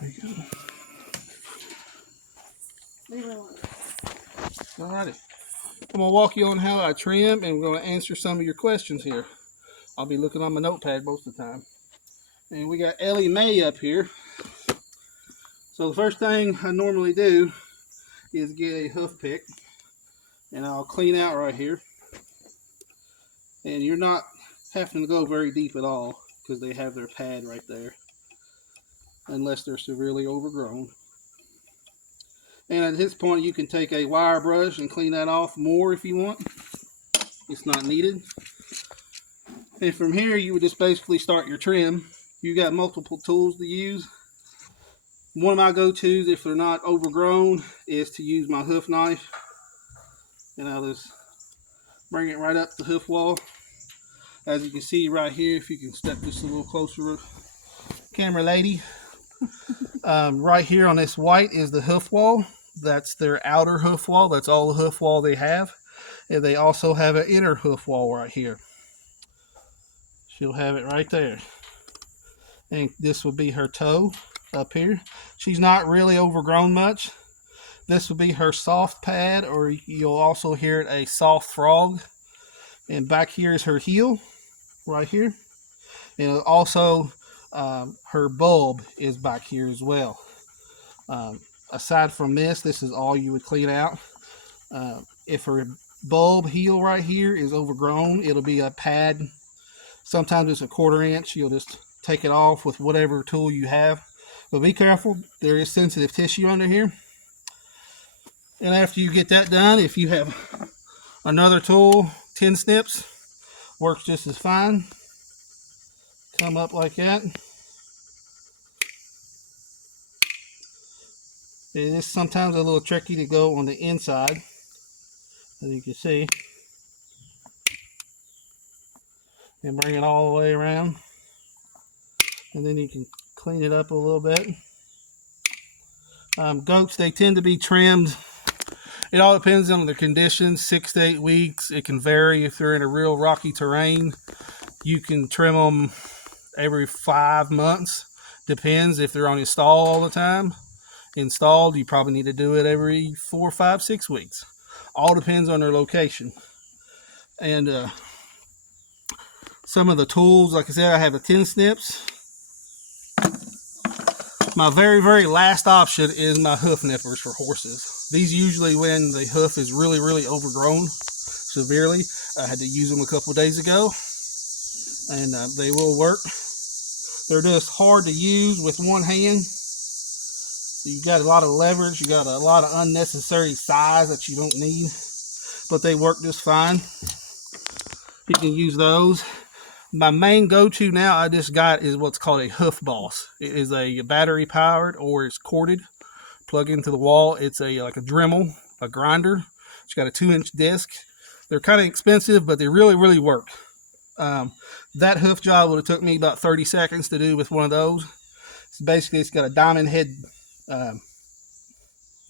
There you go. Alrighty. I'm going to walk you on how I trim, and we're going to answer some of your questions here. I'll be looking on my notepad most of the time. And we got Ellie Mae up here. So the first thing I normally do is get a hoof pick, and I'll clean out right here. And you're not having to go very deep at all because they have their pad right there, unless they're severely overgrown. And at this point, you can take a wire brush and clean that off more if you want. It's not needed. And from here, you would just basically start your trim. You got multiple tools to use. One of my go-tos, if they're not overgrown, is to use my hoof knife. And I'll just bring it right up the hoof wall. As you can see right here, if you can step just a little closer, camera lady. Right here on this white is the hoof wall. That's their outer hoof wall. That's all the hoof wall they have. And they also have an inner hoof wall right here. She'll have it right there. And this will be her toe up here. She's not really overgrown much. This will be her soft pad, or you'll also hear it a soft frog. And back here is her heel, right here. And also her bulb is back here as well. Aside from this is all you would clean out. If her bulb heel right here is overgrown, it'll be a pad. Sometimes it's a 1/4 inch. You'll just take it off with whatever tool you have. But be careful, there is sensitive tissue under here. And after you get that done, if you have another tool, 10 snips, works just as fine. Come up like that. It is sometimes a little tricky to go on the inside, as you can see. And bring it all the way around. And then you can clean it up a little bit. Goats, they tend to be trimmed. It all depends on the conditions, 6 to 8 weeks. It can vary if they're in a real rocky terrain. You can trim them every 5 months. Depends if they're on install all the time. Installed, you probably need to do it every 4, 5, 6 weeks. All depends on their location. And some of the tools, like I said, I have the 10 snips. My very, very last option is my hoof nippers for horses. These usually, when the hoof is really, really overgrown severely. I had to use them a couple days ago, and they will work. They're just hard to use with one hand. You got a lot of leverage. You got a lot of unnecessary size that you don't need, but they work just fine. You can use those. My main go-to now I just got is what's called a hoof boss. It is a battery powered, or it's corded. Plug into the wall. It's like a Dremel, a grinder. It's got a 2-inch disc. They're kind of expensive, but they really, really work. That hoof job would have took me about 30 seconds to do with one of those. So basically, it's got a diamond head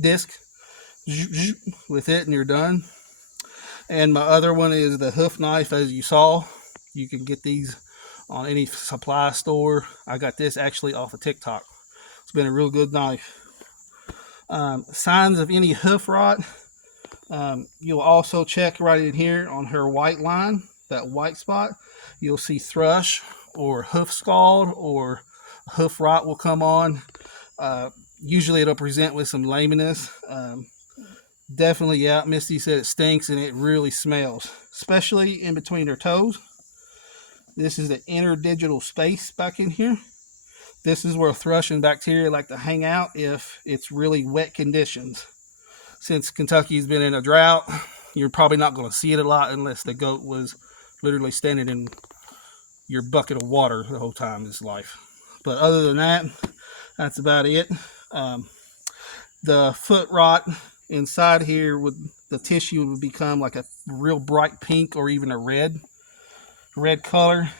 disc with it, and you're done. And my other one is the hoof knife, as you saw. You can get these on any supply store. I got this actually off of TikTok. It's been a real good knife. Signs of any hoof rot. You'll also check right in here on her white line, that white spot. You'll see thrush or hoof scald or hoof rot will come on. Usually it'll present with some lameness. Definitely, yeah, Misty said it stinks and it really smells, especially in between her toes. This is the interdigital space back in here. This is where thrush and bacteria like to hang out if it's really wet conditions. Since Kentucky's been in a drought, you're probably not going to see it a lot unless the goat was literally standing in your bucket of water the whole time of his life. But other than that, that's about it. The foot rot inside here, with the tissue, would become like a real bright pink or even a red color,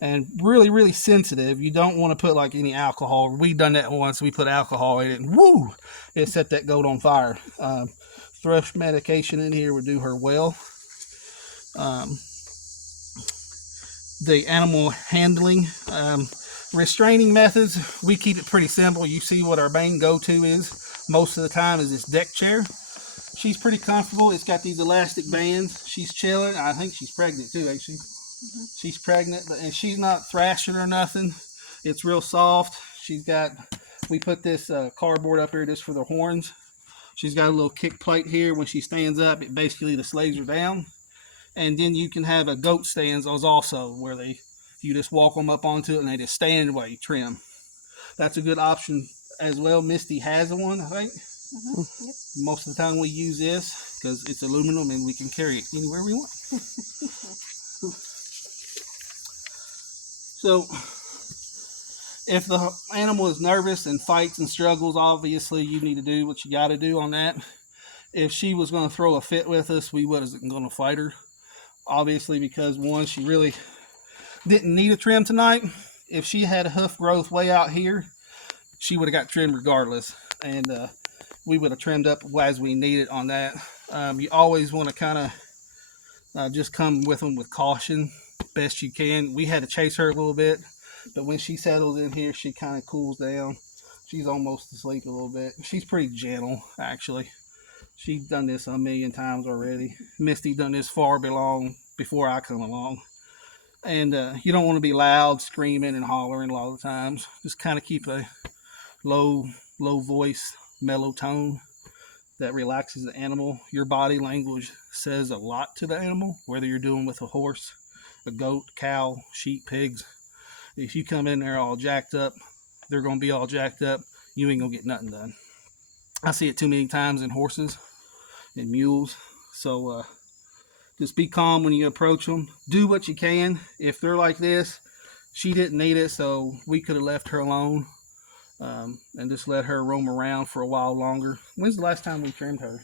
and really, really sensitive. You don't want to put like any alcohol. We done that once. We put alcohol in it, and woo, it set that goat on fire. Thrush medication in here would do her well. The animal handling, Restraining methods, we keep it pretty simple. You see what our main go-to is most of the time is this deck chair. She's pretty comfortable. It's got these elastic bands. She's chilling. I think she's pregnant too, ain't she? Mm-hmm. She's pregnant, and she's not thrashing or nothing. It's real soft. We put this cardboard up here just for the horns. She's got a little kick plate here. When she stands up, it basically just lays her down. And then you can have a goat stands also where you just walk them up onto it and they just stand while you trim. That's a good option as well. Misty has one, I think. Mm-hmm. Yep. Most of the time we use this because it's aluminum and we can carry it anywhere we want. So if the animal is nervous and fights and struggles, obviously you need to do what you got to do on that. If she was going to throw a fit with us, we wasn't going to fight her. Obviously, because one, she really didn't need a trim tonight. If she had hoof growth way out here, she would have got trimmed regardless. And we would have trimmed up as we needed on that. You always want to kind of just come with them with caution, best you can. We had to chase her a little bit, but when she settles in here, she kind of cools down. She's almost asleep a little bit. She's pretty gentle, actually. She's done this a million times already. Misty done this far before I come along. And you don't want to be loud, screaming and hollering a lot of the times. Just kind of keep a low voice, mellow tone that relaxes the animal. Your body language says a lot to the animal, whether you're doing with a horse, a goat, cow, sheep, pigs. If you come in there all jacked up, they're going to be all jacked up. You ain't going to get nothing done. I see it too many times in horses and mules. So just be calm when you approach them. Do what you can. If they're like this, she didn't need it, so we could have left her alone and just let her roam around for a while longer. When's the last time we trimmed her?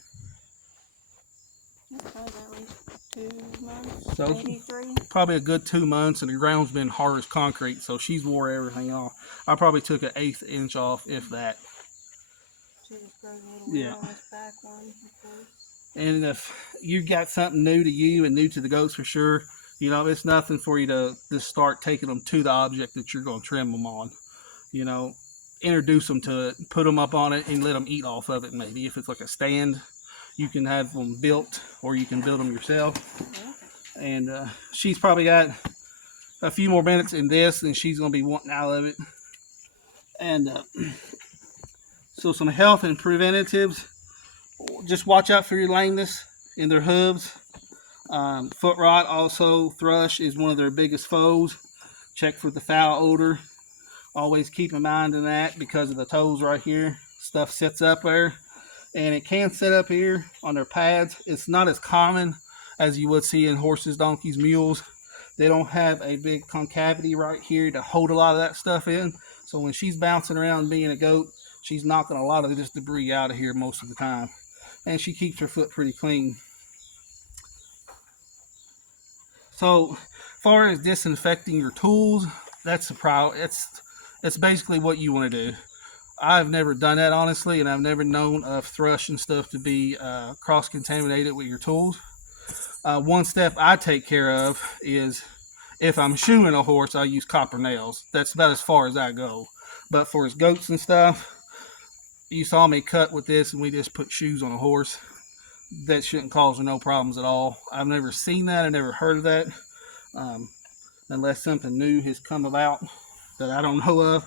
Probably at least 2 months, so maybe 3. Probably a good 2 months, and the ground's been hard as concrete, so she's wore everything off. I probably took an 1/8 inch off, if that. She just grows a little on this back one, of course. And if you got something new to you and new to the goats for sure, you know, it's nothing for you to just start taking them to the object that you're going to trim them on. You know, introduce them to it, put them up on it, and let them eat off of it. Maybe if it's like a stand, you can have them built, or you can build them yourself. And she's probably got a few more minutes in this, and she's going to be wanting out of it. And so some health and preventatives. Just watch out for your lameness in their hooves. Foot rot, also thrush is one of their biggest foes. Check for the foul odor. Always keep in mind in that because of the toes right here. Stuff sits up there, and it can sit up here on their pads. It's not as common as you would see in horses, donkeys, mules. They don't have a big concavity right here to hold a lot of that stuff in. So when she's bouncing around being a goat, she's knocking a lot of this debris out of here most of the time. And she keeps her foot pretty clean. So as far as disinfecting your tools, that's the problem. It's basically what you want to do. I've never done that, honestly, and I've never known of thrush and stuff to be cross-contaminated with your tools. One step I take care of is if I'm shoeing a horse, I use copper nails. That's about as far as I go. But for his goats and stuff, you saw me cut with this, and we just put shoes on a horse. That shouldn't cause no problems at all. I've never seen that. I've never heard of that, unless something new has come about that I don't know of.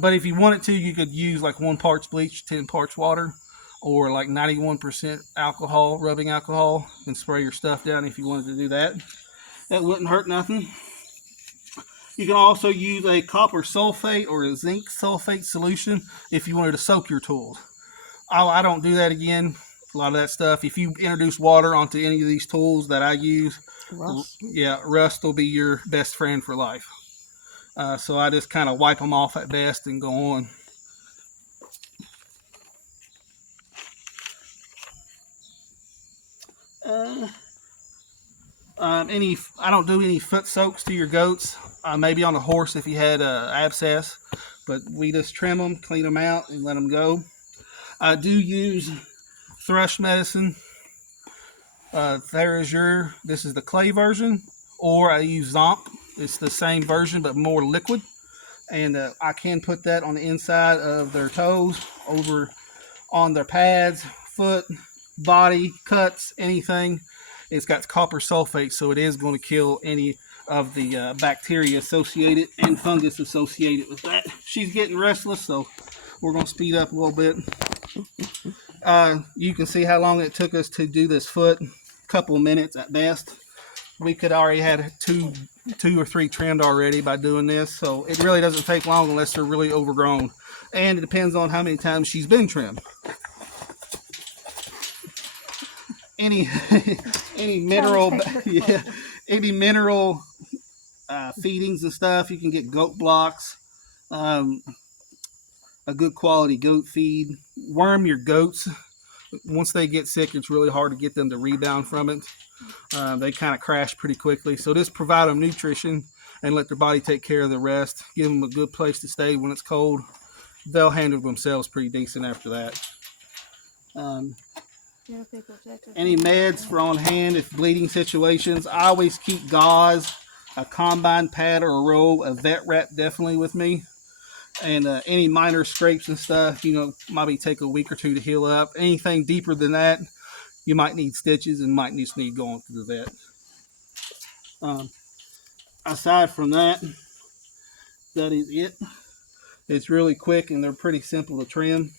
But if you wanted to, you could use like 1 part bleach, 10 parts water, or like 91% alcohol, rubbing alcohol, and spray your stuff down if you wanted to do that. That wouldn't hurt nothing. You can also use a copper sulfate or a zinc sulfate solution if you wanted to soak your tools. I don't do that again. A lot of that stuff, if you introduce water onto any of these tools that I use, rust will be your best friend for life. So I just kind of wipe them off at best and go on. I don't do any foot soaks to your goats. Maybe on a horse if you had abscess, but we just trim them, clean them out, and let them go. I do use thrush medicine, Therazure. This is the clay version, or I use Zomp. It's the same version but more liquid, and I can put that on the inside of their toes, over on their pads, foot, body, cuts, anything. It's got copper sulfate, so it is going to kill any of the bacteria associated and fungus associated with that. She's getting restless, so we're going to speed up a little bit. You can see how long it took us to do this foot. A couple of minutes at best. We could already had two or three trimmed already by doing this, so it really doesn't take long unless they're really overgrown, and it depends on how many times she's been trimmed. Any mineral, yeah, any mineral feedings and stuff, you can get goat blocks, a good quality goat feed. Worm your goats. Once they get sick, it's really hard to get them to rebound from it. They kind of crash pretty quickly. So just provide them nutrition and let their body take care of the rest. Give them a good place to stay when it's cold. They'll handle themselves pretty decent after that. Any meds for on hand if bleeding situations. I always keep gauze, a combine pad or a roll, a vet wrap definitely with me. And any minor scrapes and stuff, might take a week or two to heal up. Anything deeper than that, you might need stitches and might just need going to the vet. Aside from that, that is it. It's really quick and they're pretty simple to trim.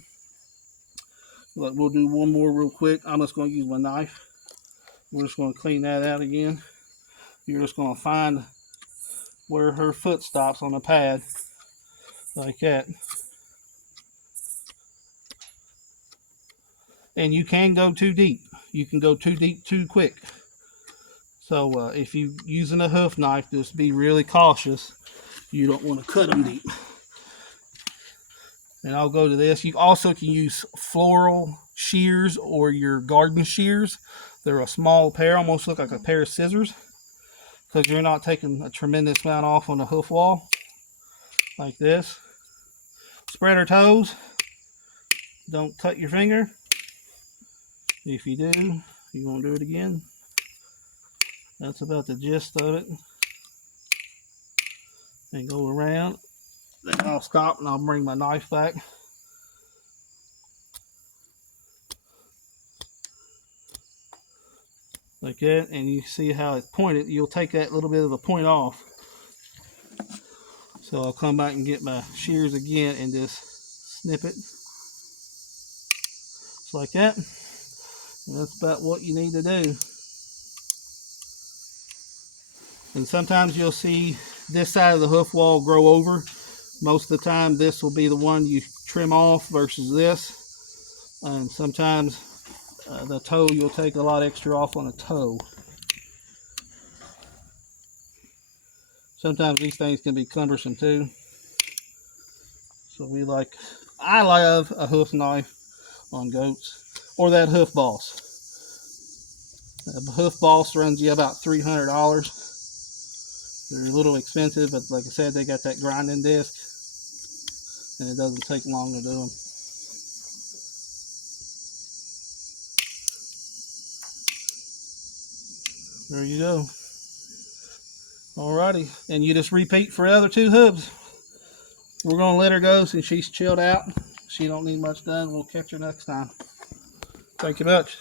But we'll do one more real quick. I'm just going to use my knife. We're just going to clean that out again. You're just going to find where her foot stops on the pad, like that. And you can go too deep. You can go too deep too quick. So if you're using a hoof knife, just be really cautious. You don't want to cut them deep. And I'll go to this. You also can use floral shears or your garden shears. They're a small pair, almost look like a pair of scissors, because you're not taking a tremendous amount off on the hoof wall. Like this. Spread her toes. Don't cut your finger. If you do, you won't do it again. That's about the gist of it. And go around. Then I'll stop and I'll bring my knife back. Like that, and you see how it's pointed. You'll take that little bit of a point off. So I'll come back and get my shears again and just snip it. Just like that. And that's about what you need to do. And sometimes you'll see this side of the hoof wall grow over. Most of the time this will be the one you trim off versus this. And sometimes the toe, you'll take a lot extra off on a toe. Sometimes these things can be cumbersome too. So I love a hoof knife on goats, or that hoof boss. The hoof boss runs you about $300. They're a little expensive, but like I said, they got that grinding disc, and it doesn't take long to do them. There you go. Alrighty, and you just repeat for the other two hooves. We're gonna let her go since she's chilled out. She don't need much done. We'll catch her next time. Thank you much.